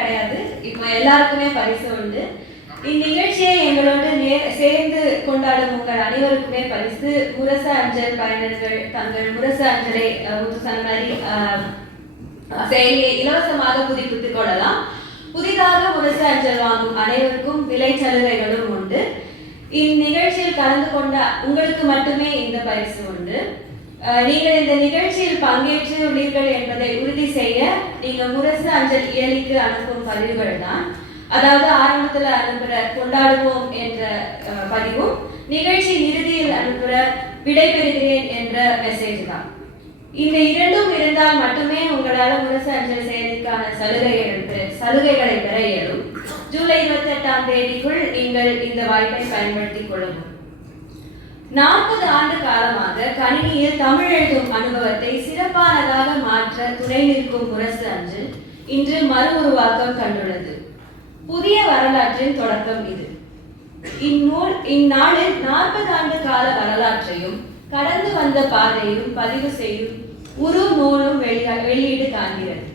கிடையாது. இப்போ எல்லாருக்குமே பரிசு உண்டு. இந்நிகழ்ச்சியை எங்களோடு சேர்ந்து கொண்டாடும் உங்கள் அனைவருக்குமே பரிசு. முரச அஞ்சல் பயனர்கள் தங்கள் முரச அஞ்சலை முத்துசன்மாரி செயலியை இலவசமாக புதுப்பித்துக் கொள்ளலாம். புதிதாக முரச அஞ்சல் வாங்கும் அனைவருக்கும் விலை சலுகைகளும் உண்டு. இந்நிகழ்ச்சியில் கலந்து கொண்ட உங்களுக்கு மட்டுமே இந்த பரிசு உண்டு. நீங்கள் இந்த நிகழ்ச்சியில் பங்கேற்று உள்ளீர்கள் என்பதை உறுதி செய்ய நீங்கள் முரசு அஞ்சல் இயலிக்கு அனுப்பும் பதிவுகள் தான். அதாவது ஆரம்பத்தில் அனுப்புகிற கொண்டாடுவோம் என்ற பதிவும் நிகழ்ச்சி இறுதியில் அனுப்புகிற விடைபெறுகிறேன் என்ற மெசேஜ் தான். இந்த இரண்டும் இருந்தால் மட்டுமே உங்களால் முரசு அஞ்சல் செயலிக்கான சலுகைகளை பெற இயலும். ஜூலை 28ஆம் தேதிக்குள் நீங்கள் இந்த வாய்ப்பை பயன்படுத்திக் கொள்ளவும். 40 ஆண்டு காலமாக கணினியில் தமிழ் எழுதும் அனுபவத்தை சிறப்பானதாக மாற்ற துணை நிற்கும் முரசு அஞ்சல் இன்று மறு உருவாக்கம் கண்டுள்ளது. புதிய வரலாற்றின் தொடக்கம் இது. இந்நாளில் 40 ஆண்டு கால வரலாற்றையும் கடந்து வந்த பாதையும் பதிவு செய்யும் நூலும் வெளியீடு காண்கிறது.